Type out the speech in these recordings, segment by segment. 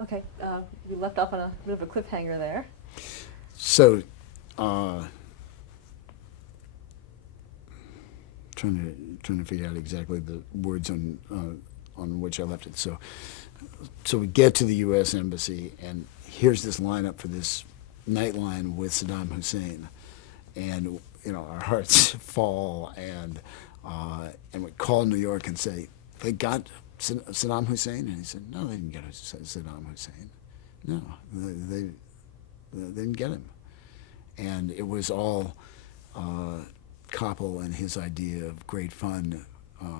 Okay, we left off on a bit of a cliffhanger there. So, trying to figure out exactly the words on which I left it. So we get to the U.S. Embassy, and here's this lineup for this nightline with Saddam Hussein, and our hearts fall, and we call New York and say they got Saddam Hussein, and he said no, they didn't get Saddam Hussein. No, they didn't get him, and it was all Koppel and his idea of great fun,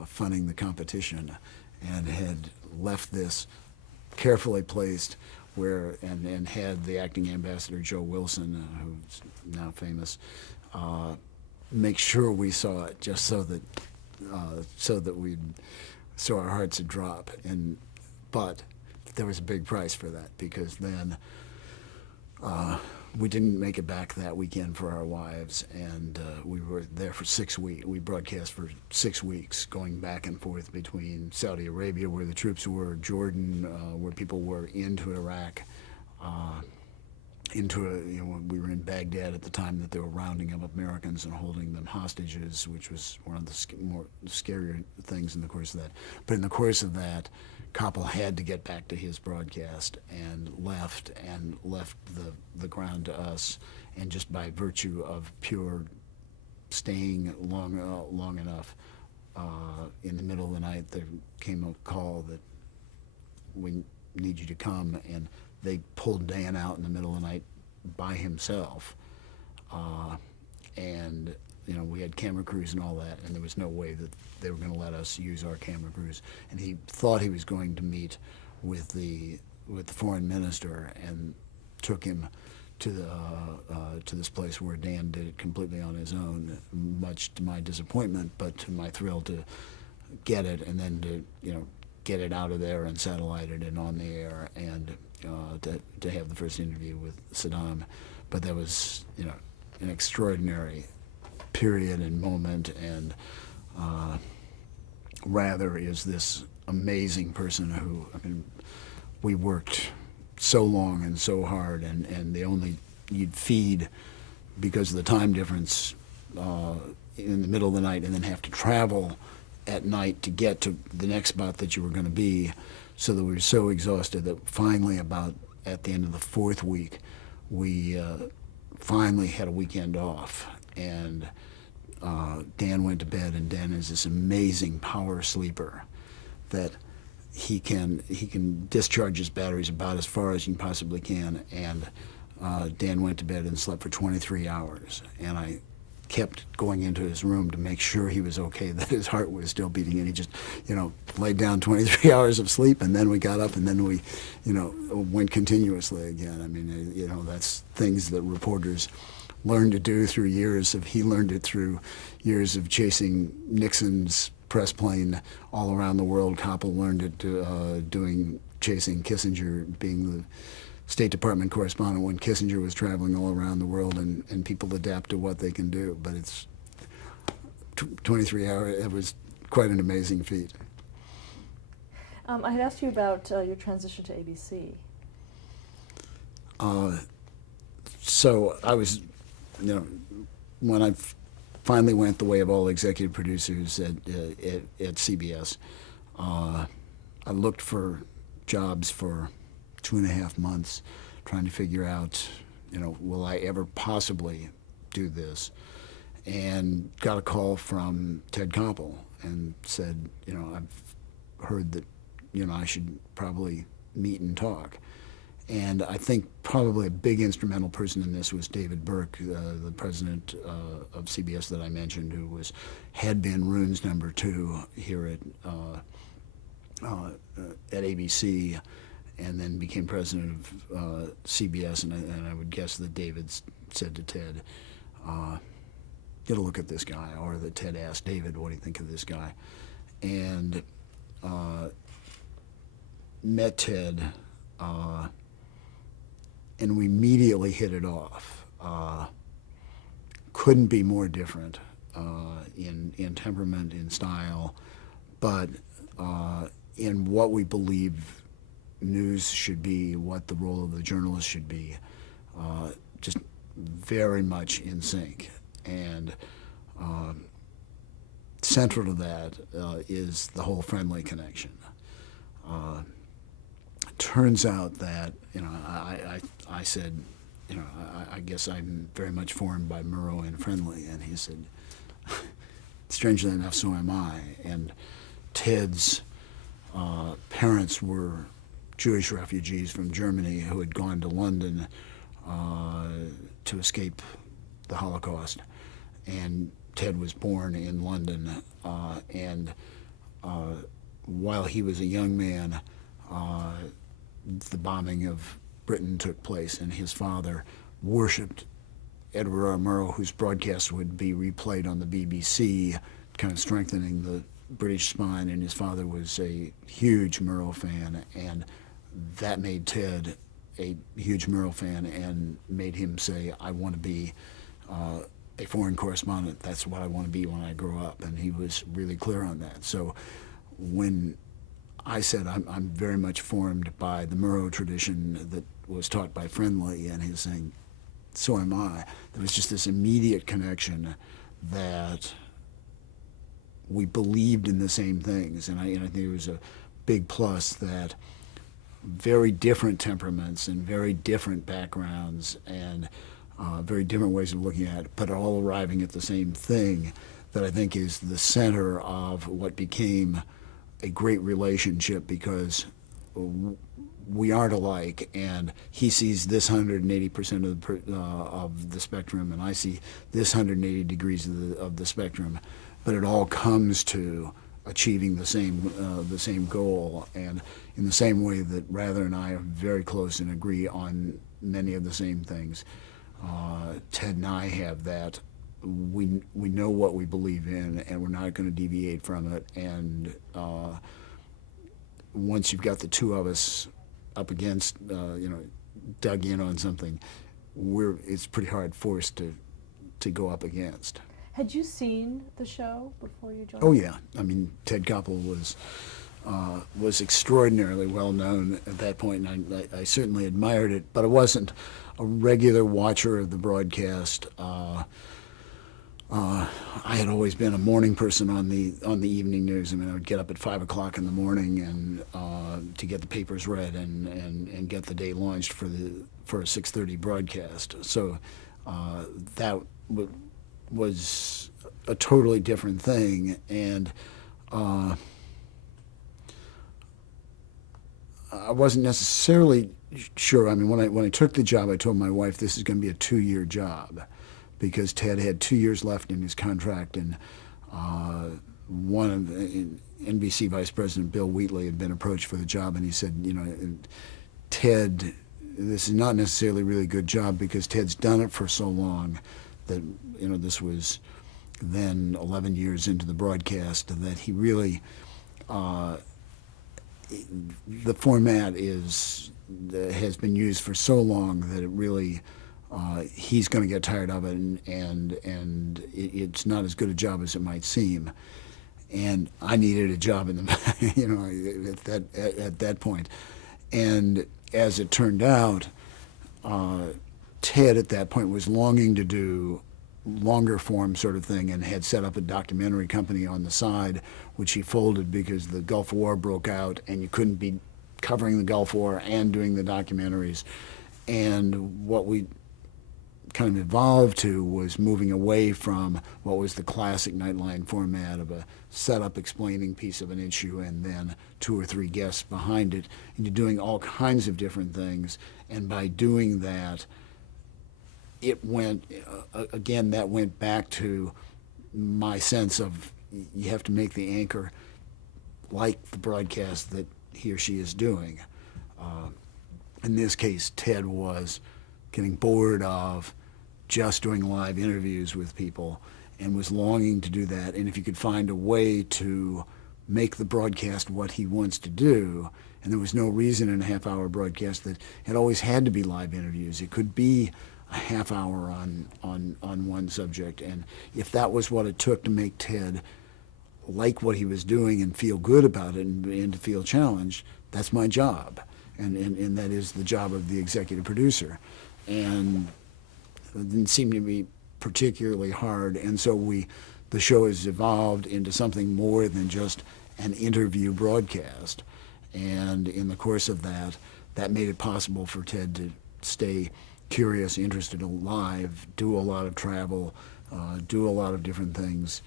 funning the competition, and had left this carefully placed and had the acting ambassador Joe Wilson, who's now famous, make sure we saw it just so that our hearts would drop. But there was a big price for that, because then we didn't make it back that weekend for our wives, and we were there for 6 weeks. We broadcast for 6 weeks, going back and forth between Saudi Arabia, where the troops were, Jordan, where people were, into Iraq, we were in Baghdad at the time that they were rounding up Americans and holding them hostages, which was one of the more scarier things in the course of that. But in the course of that, Koppel had to get back to his broadcast and left the ground to us, and just by virtue of pure staying long enough, in the middle of the night there came a call that we need you to come, and they pulled Dan out in the middle of the night by himself, and we had camera crews and all that, and there was no way that they were going to let us use our camera crews. And he thought he was going to meet with the foreign minister, and took him to this place where Dan did it completely on his own, much to my disappointment, but to my thrill to get it, and then to get it out of there and satellite it and on the air, and to have the first interview with Saddam. But that was an extraordinary period and moment, and Rather is this amazing person who, we worked so long and so hard, and you'd feed because of the time difference in the middle of the night, and then have to travel at night to get to the next spot that you were going to be, so that we were so exhausted that finally, about at the end of the fourth week, we finally had a weekend off, and Dan went to bed, and Dan is this amazing power sleeper that he can discharge his batteries about as far as he possibly can, and Dan went to bed and slept for 23 hours, and I kept going into his room to make sure he was okay, that his heart was still beating, and he just, laid down 23 hours of sleep, and then we got up, and then we, went continuously again. That's things that reporters learn to do through years of, he learned it through years of chasing Nixon's press plane all around the world. Koppel learned it chasing Kissinger, being the State Department correspondent when Kissinger was traveling all around the world, and people adapt to what they can do. But it's 23 hours, it was quite an amazing feat. I had asked you about your transition to ABC. So I was, when I finally went the way of all executive producers at CBS, I looked for jobs for 2.5 months, trying to figure out, will I ever possibly do this? And got a call from Ted Koppel and said, I've heard that, I should probably meet and talk. And I think probably a big instrumental person in this was David Burke, the president of CBS that I mentioned, who had been Rune's number 2 here at ABC, and then became president of CBS. And I would guess that David said to Ted, get a look at this guy, or that Ted asked David, what do you think of this guy? And met Ted, and we immediately hit it off. Couldn't be more different in temperament, in style, but in what we believe news should be, what the role of the journalist should be, just very much in sync. And central to that is the whole friendly connection. Turns out that, I said, I guess I'm very much formed by Murrow and Friendly, and he said, strangely enough, so am I. And Ted's parents were Jewish refugees from Germany who had gone to London to escape the Holocaust. And Ted was born in London, and while he was a young man, the bombing of Britain took place, and his father worshipped Edward R. Murrow, whose broadcast would be replayed on the BBC, kind of strengthening the British spine, and his father was a huge Murrow fan, and that made Ted a huge Murrow fan and made him say, I want to be a foreign correspondent. That's what I want to be when I grow up, and he was really clear on that. So when I said I'm very much formed by the Murrow tradition that was taught by Friendly, and he's saying, so am I. There was just this immediate connection that we believed in the same things, and I think it was a big plus that very different temperaments and very different backgrounds and very different ways of looking at it, but all arriving at the same thing that I think is the center of what became a great relationship, because we aren't alike, and he sees this 180% of the spectrum, and I see this 180 degrees of the spectrum, but it all comes to achieving the same goal. And in the same way that Rather and I are very close and agree on many of the same things, Ted and I have that. We know what we believe in, and we're not going to deviate from it. And once you've got the two of us up against, dug in on something, it's pretty hard forced to go up against. Had you seen the show before you joined? Oh yeah, I mean, Ted Koppel was extraordinarily well known at that point, and I certainly admired it, but I wasn't a regular watcher of the broadcast. I had always been a morning person on the evening news. I mean, I would get up at 5 o'clock in the morning and to get the papers read and get the day launched for a 6:30 broadcast. So that was a totally different thing, and I wasn't necessarily sure. I mean, when I took the job, I told my wife this is going to be a 2-year job, because Ted had 2 years left in his contract, and one of NBC Vice President Bill Wheatley had been approached for the job, and he said, Ted, this is not necessarily a really good job, because Ted's done it for so long that, this was then 11 years into the broadcast, that he really, the format has been used for so long that it really, he's going to get tired of it, and it's not as good a job as it might seem. And I needed a job in the, at that point. And as it turned out, Ted at that point was longing to do longer form sort of thing, and had set up a documentary company on the side, which he folded because the Gulf War broke out, and you couldn't be covering the Gulf War and doing the documentaries. And what we kind of evolved to was moving away from what was the classic Nightline format of a setup explaining piece of an issue and then 2 or 3 guests behind it, into doing all kinds of different things. And by doing that, it went, again, that went back to my sense of you have to make the anchor like the broadcast that he or she is doing. In this case, Ted was getting bored of just doing live interviews with people and was longing to do that. And if you could find a way to make the broadcast what he wants to do, and there was no reason in a half-hour broadcast that it always had to be live interviews. It could be a half hour on one subject. And if that was what it took to make Ted like what he was doing and feel good about it and to feel challenged, that's my job. and that is the job of the executive producer. And it didn't seem to be particularly hard, and so the show has evolved into something more than just an interview broadcast. And in the course of that made it possible for Ted to stay curious, interested, alive, do a lot of travel, do a lot of different things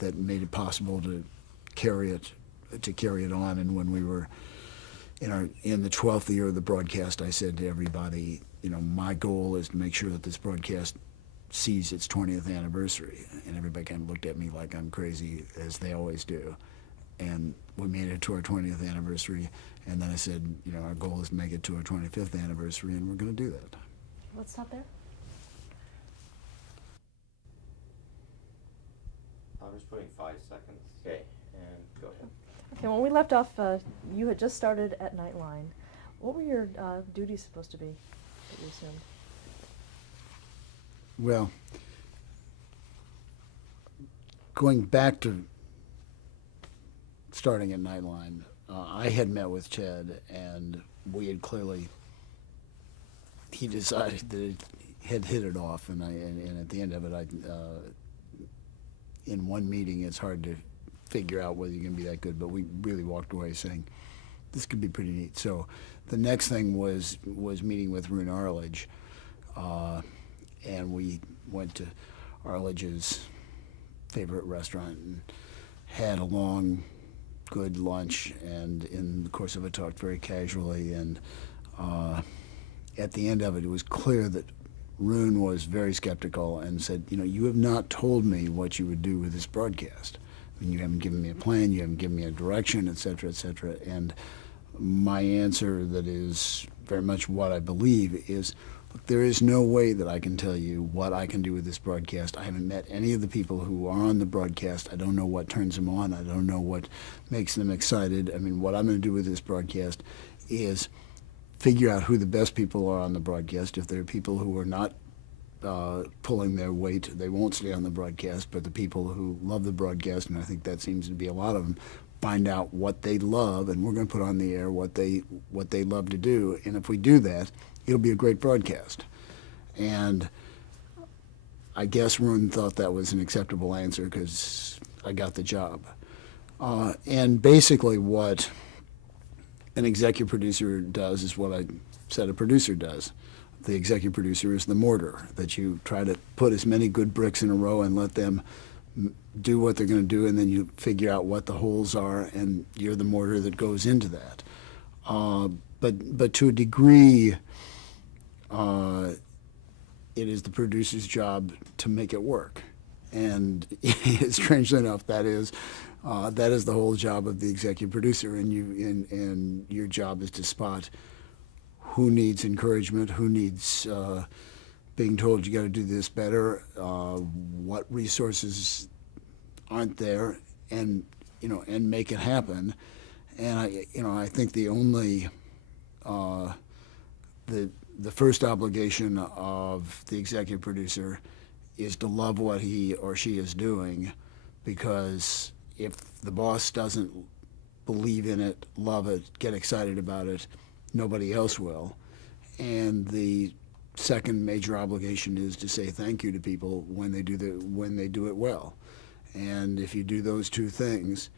that made it possible to carry it on. And when we were in the 12th year of the broadcast, I said to everybody, my goal is to make sure that this broadcast sees its 20th anniversary. And everybody kind of looked at me like I'm crazy, as they always do. And we made it to our 20th anniversary, and then I said, our goal is to make it to our 25th anniversary, and we're going to do that. Let's stop there. I'm just putting 5 seconds. Okay, and go ahead. Okay, when we left off, you had just started at Nightline. What were your duties supposed to be that you assumed? Well, going back to starting at Nightline, I had met with Ted, and we had he decided that it had hit it off, and at the end of it, in one meeting, it's hard to figure out whether you're going to be that good, but we really walked away saying, this could be pretty neat. So the next thing was meeting with Rune Arledge, and we went to Arledge's favorite restaurant and had a long, good lunch, and in the course of it talked very casually, and at the end of it, it was clear that Rune was very skeptical and said, you have not told me what you would do with this broadcast. I mean, you haven't given me a plan, you haven't given me a direction, et cetera, et cetera. And my answer, that is very much what I believe, is, look, there is no way that I can tell you what I can do with this broadcast. I haven't met any of the people who are on the broadcast. I don't know what turns them on. I don't know what makes them excited. I mean, what I'm going to do with this broadcast is figure out who the best people are on the broadcast. If there are people who are not pulling their weight, they won't stay on the broadcast, but the people who love the broadcast, and I think that seems to be a lot of them, find out what they love, and we're going to put on the air what they love to do. And if we do that, it'll be a great broadcast. And I guess Rune thought that was an acceptable answer because I got the job. And basically what an executive producer does is what I said a producer does. The executive producer is the mortar, that you try to put as many good bricks in a row and let them do what they're going to do, and then you figure out what the holes are, and you're the mortar that goes into that. But to a degree, it is the producer's job to make it work. And strangely enough, that is the whole job of the executive producer, and your job is to spot who needs encouragement, who needs being told you got to do this better, what resources aren't there, and make it happen. And I think the only the first obligation of the executive producer is to love what he or she is doing, because if the boss doesn't believe in it, love it, get excited about it, nobody else will. And the second major obligation is to say thank you to people when they do it well. And if you do those two things,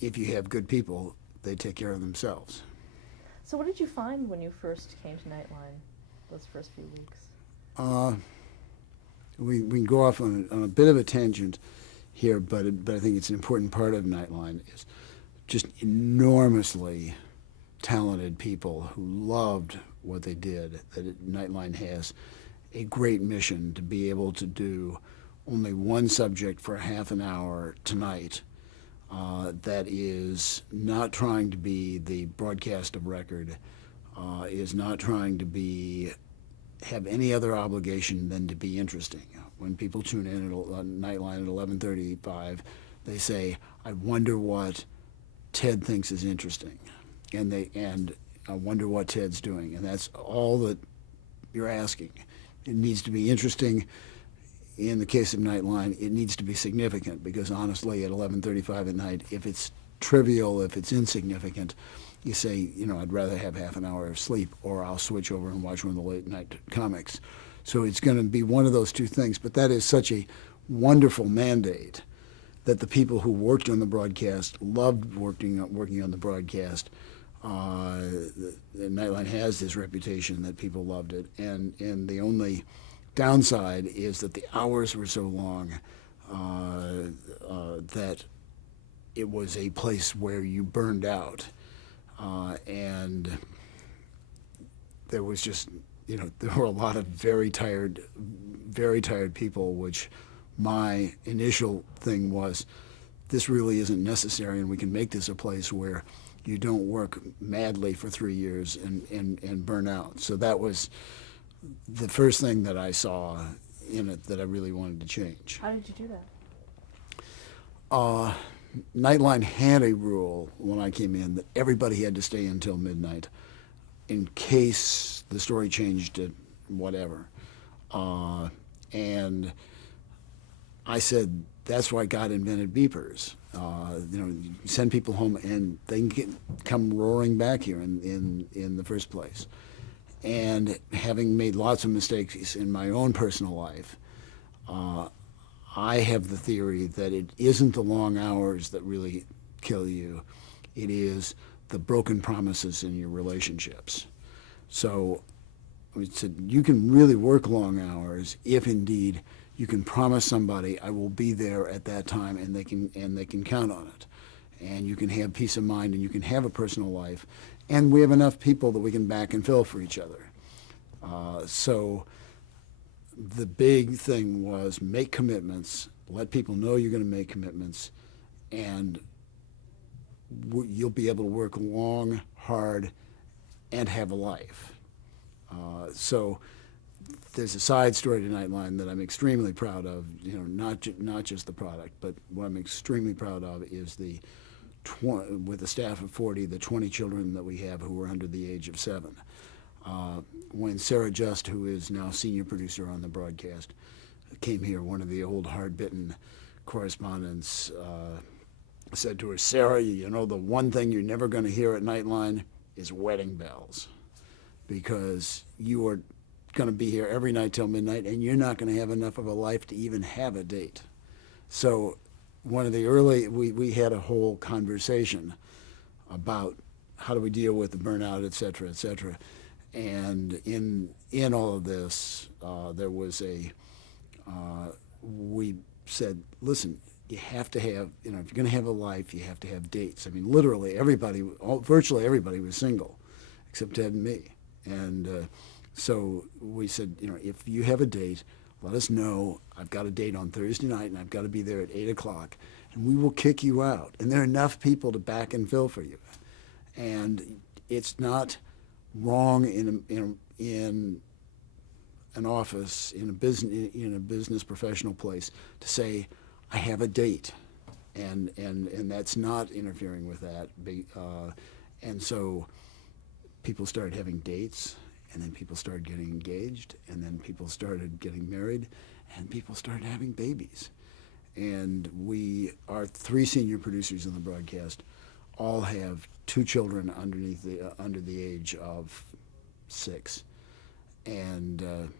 if you have good people, they take care of themselves. So what did you find when you first came to Nightline, those first few weeks? We can go off on a bit of a tangent here, but I think it's an important part of Nightline is just enormously talented people who loved what they did. That Nightline has a great mission to be able to do only one subject for half an hour tonight that is not trying to be the broadcast of record, is not trying to have any other obligation than to be interesting. When people tune in at Nightline at 11:35, they say, I wonder what Ted thinks is interesting, and I wonder what Ted's doing, and that's all that you're asking. It needs to be interesting. In the case of Nightline, it needs to be significant, because honestly, at 11:35 at night, if it's trivial, if it's insignificant, you say, I'd rather have half an hour of sleep, or I'll switch over and watch one of the late night comics. So it's going to be one of those two things. But that is such a wonderful mandate that the people who worked on the broadcast loved working on the broadcast. The Nightline has this reputation that people loved it, and the only downside is that the hours were so long that it was a place where you burned out, and there was just, there were a lot of very tired people, which my initial thing was, this really isn't necessary, and we can make this a place where you don't work madly for 3 years and burn out. So that was the first thing that I saw in it that I really wanted to change. How did you do that? Nightline had a rule when I came in that everybody had to stay until midnight in case the story changed at whatever. And I said, that's why God invented beepers. You send people home and they can come roaring back here in the first place. And having made lots of mistakes in my own personal life, I have the theory that it isn't the long hours that really kill you. It is the broken promises in your relationships. So I said, you can really work long hours if indeed you can promise somebody, I will be there at that time, and they can count on it. And you can have peace of mind, and you can have a personal life, and we have enough people that we can back and fill for each other. So the big thing was make commitments, let people know you're going to make commitments, and you'll be able to work long, hard, and have a life. So there's a side story to Nightline that I'm extremely proud of. Not just the product, but what I'm extremely proud of is with a staff of 40, the 20 children that we have who are under the age of 7. When Sarah Just, who is now senior producer on the broadcast, came here, one of the old hard-bitten correspondents said to her, Sarah, the one thing you're never going to hear at Nightline is wedding bells, because you are going to be here every night till midnight, and you're not going to have enough of a life to even have a date. So one of the we had a whole conversation about how do we deal with the burnout, et cetera, et cetera. And in all of this, there was we said, listen, you have to have, if you're going to have a life, you have to have dates. I mean, literally virtually everybody was single, except Ted and me. And so we said, if you have a date, let us know. I've got a date on Thursday night, and I've got to be there at 8 o'clock, and we will kick you out. And there are enough people to back and fill for you. And it's not wrong in an office, in a business professional place, to say, I have a date, and that's not interfering with that. And so people started having dates, and then people started getting engaged, and then people started getting married, and people started having babies. And our 3 senior producers in the broadcast all have 2 children under the age of 6. And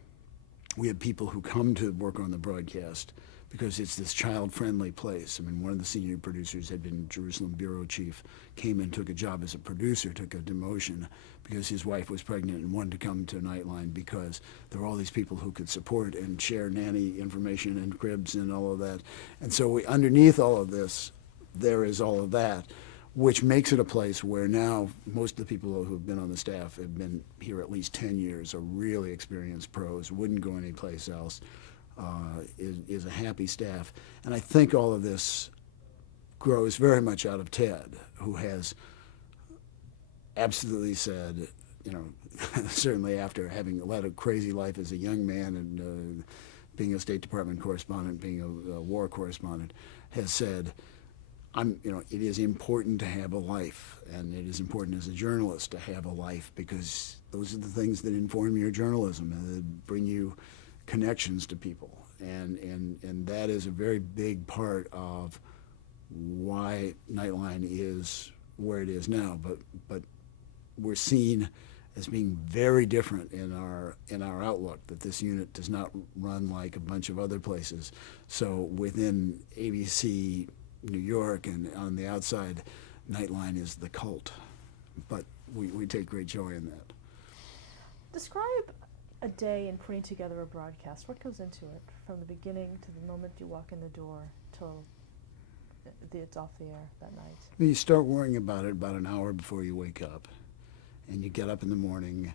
we have people who come to work on the broadcast because it's this child-friendly place. I mean, one of the senior producers had been Jerusalem bureau chief, came and took a job as a producer, took a demotion because his wife was pregnant and wanted to come to Nightline because there were all these people who could support and share nanny information and cribs and all of that. And so underneath all of this, there is all of that, which makes it a place where now most of the people who have been on the staff have been here at least 10 years, are really experienced pros, wouldn't go anyplace else, is a happy staff. And I think all of this grows very much out of Ted, who has absolutely said, certainly after having led a crazy life as a young man and being a State Department correspondent, being a war correspondent, has said, it is important to have a life, and it is important as a journalist to have a life, because those are the things that inform your journalism and that bring you connections to people, and that is a very big part of why Nightline is where it is now, but we're seen as being very different in our outlook, that this unit does not run like a bunch of other places. So within ABC New York and on the outside, Nightline is the cult, but we take great joy in that. Describe a day in putting together a broadcast. What goes into it from the beginning to the moment you walk in the door till it's off the air that night? You start worrying about it about an hour before you wake up, and you get up in the morning.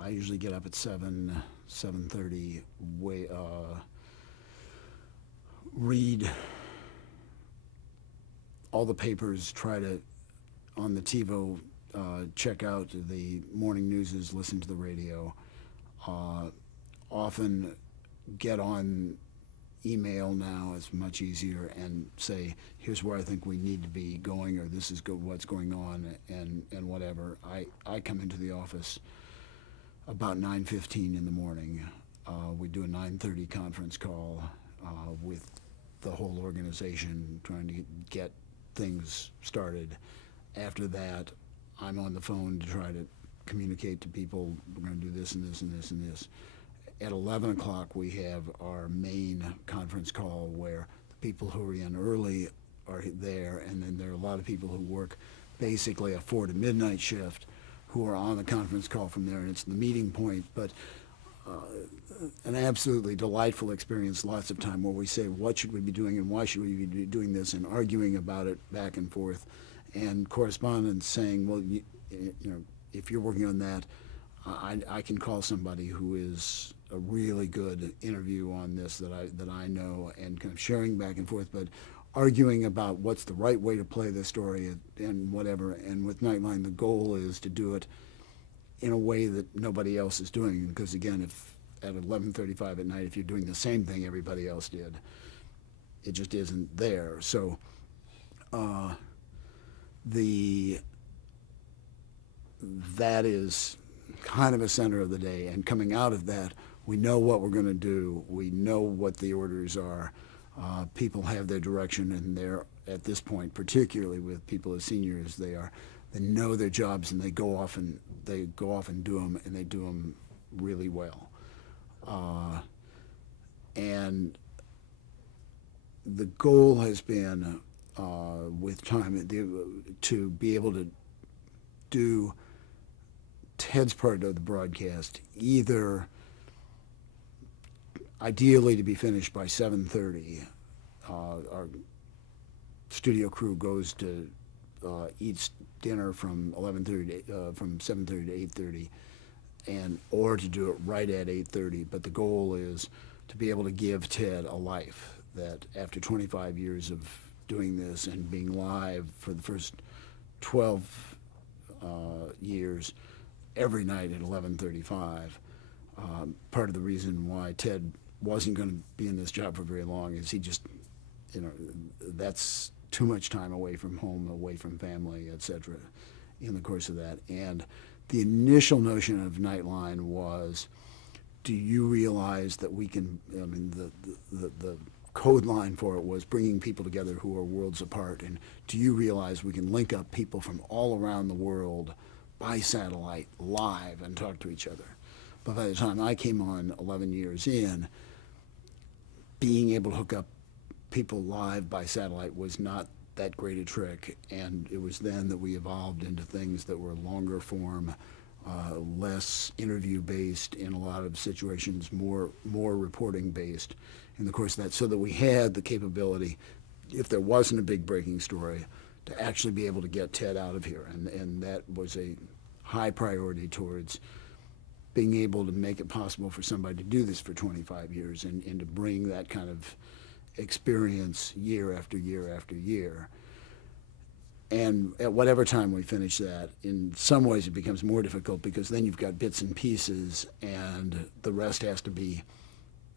I usually get up at 7:30. Read all the papers. Try to on the TiVo check out the morning newses. Listen to the radio. Often get on email now. It's much easier, and say, here's where I think we need to be going, or this is what's going on, and whatever. I come into the office about 9:15 in the morning. We do a 9:30 conference call with the whole organization, trying to get things started. After that, I'm on the phone to try to communicate to people, we're going to do this and this and this and this. At 11 o'clock, we have our main conference call where the people who are in early are there, and then there are a lot of people who work basically a 4 to midnight shift who are on the conference call from there, and it's the meeting point. But an absolutely delightful experience lots of time where we say, what should we be doing and why should we be doing this, and arguing about it back and forth, and correspondents saying, well, you know, if you're working on that, I can call somebody who is a really good interview on this that I know, and kind of sharing back and forth, but arguing about what's the right way to play the story and whatever. And with Nightline, the goal is to do it in a way that nobody else is doing, because again, if at 11:35 at night, if you're doing the same thing everybody else did, it just isn't there. So that is kind of a center of the day, and coming out of that, we know what we're going to do. We know what the orders are. People have their direction, and they're at this point, particularly with people as seniors, they know their jobs, and they go off and do them, and they do them really well. And the goal has been, with time, to be able to do Ted's part of the broadcast, either ideally to be finished by 7:30. Our studio crew goes to eats dinner from 7:30 to 8:30, or to do it right at 8:30. But the goal is to be able to give Ted a life, that after 25 years of doing this and being live for the first 12 years, every night at 11:35. Part of the reason why Ted wasn't going to be in this job for very long is he just, that's too much time away from home, away from family, etc. in the course of that. And the initial notion of Nightline was, do you realize that we can, the code line for it was bringing people together who are worlds apart, and do you realize we can link up people from all around the world by satellite live and talk to each other? But by the time I came on 11 years in, being able to hook up people live by satellite was not that great a trick, and it was then that we evolved into things that were longer form, less interview based in a lot of situations, more reporting based in the course of that, so that we had the capability, if there wasn't a big breaking story, to actually be able to get Ted out of here. And that was a high priority towards being able to make it possible for somebody to do this for 25 years and to bring that kind of experience year after year after year. And at whatever time we finish that, in some ways it becomes more difficult, because then you've got bits and pieces, and the rest has to be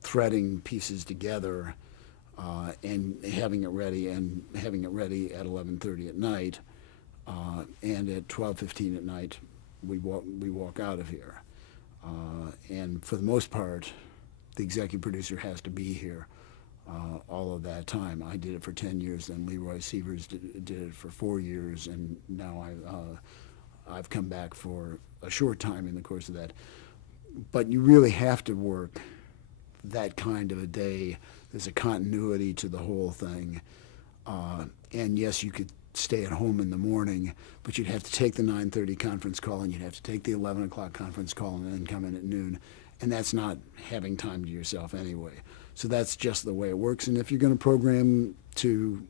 threading pieces together and having it ready at 11:30 at night, and at 12:15 at night we walk out of here. And for the most part, the executive producer has to be here all of that time. I did it for 10 years, then Leroy Sievers did it for 4 years, and now I've come back for a short time in the course of that. But you really have to work that kind of a day. There's a continuity to the whole thing. And yes, you could stay at home in the morning, but you'd have to take the 9:30 conference call, and you'd have to take the 11 o'clock conference call, and then come in at noon. And that's not having time to yourself anyway. So that's just the way it works. And if you're going to program to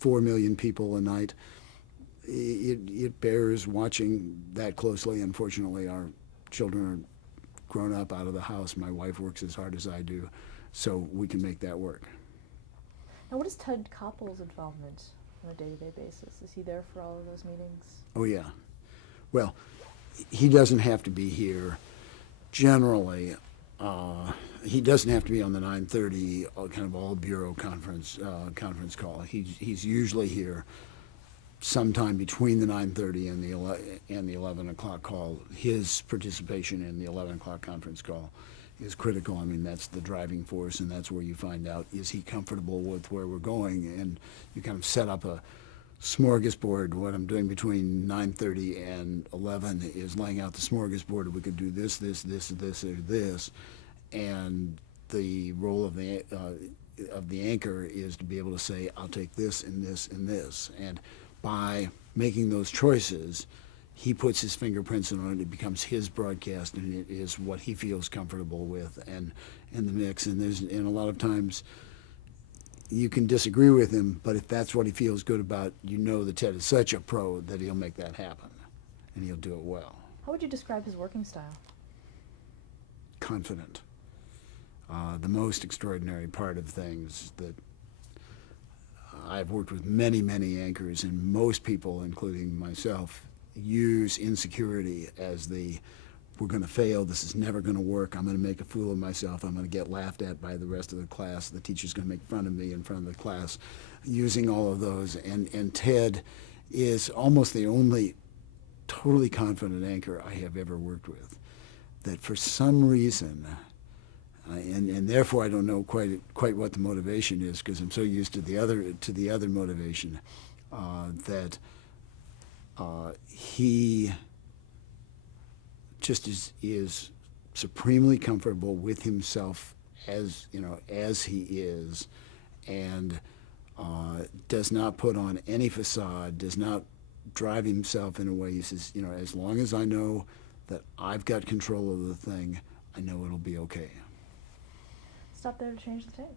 4 million people a night, it bears watching that closely. Unfortunately, our children are grown up, out of the house. My wife works as hard as I do, so we can make that work. Now, what is Ted Koppel's involvement on a day-to-day basis? Is he there for all of those meetings? Oh, yeah. Well, he doesn't have to be here. Generally, he doesn't have to be on the 9:30 kind of all bureau conference call. He's usually here sometime between the 9:30 and the 11 o'clock call. His participation in the 11 o'clock conference call is critical. I mean, that's the driving force, and that's where you find out, is he comfortable with where we're going? And you kind of set up a smorgasbord. What I'm doing between 9:30 and 11 is laying out the smorgasbord. We could do this, this, or this. And the role of the anchor is to be able to say, I'll take this and this and this. And by making those choices, he puts his fingerprints on it. It becomes his broadcast, and it is what he feels comfortable with, and in the mix. And a lot of times you can disagree with him, but if that's what he feels good about, you know that Ted is such a pro that he'll make that happen, and he'll do it well. How would you describe his working style? Confident. The most extraordinary part of things that I've worked with many, many anchors, and most people, including myself, use insecurity as we're going to fail, this is never going to work, I'm going to make a fool of myself, I'm going to get laughed at by the rest of the class, the teacher's going to make fun of me in front of the class, using all of those. And Ted is almost the only totally confident anchor I have ever worked with, that for some reason, and therefore I don't know quite what the motivation is, because I'm so used to the other motivation, that he just is supremely comfortable with himself as he is, and does not put on any facade, does not drive himself in a way. He says, as long as I know that I've got control of the thing, I know it'll be okay. Stop there to change the tape.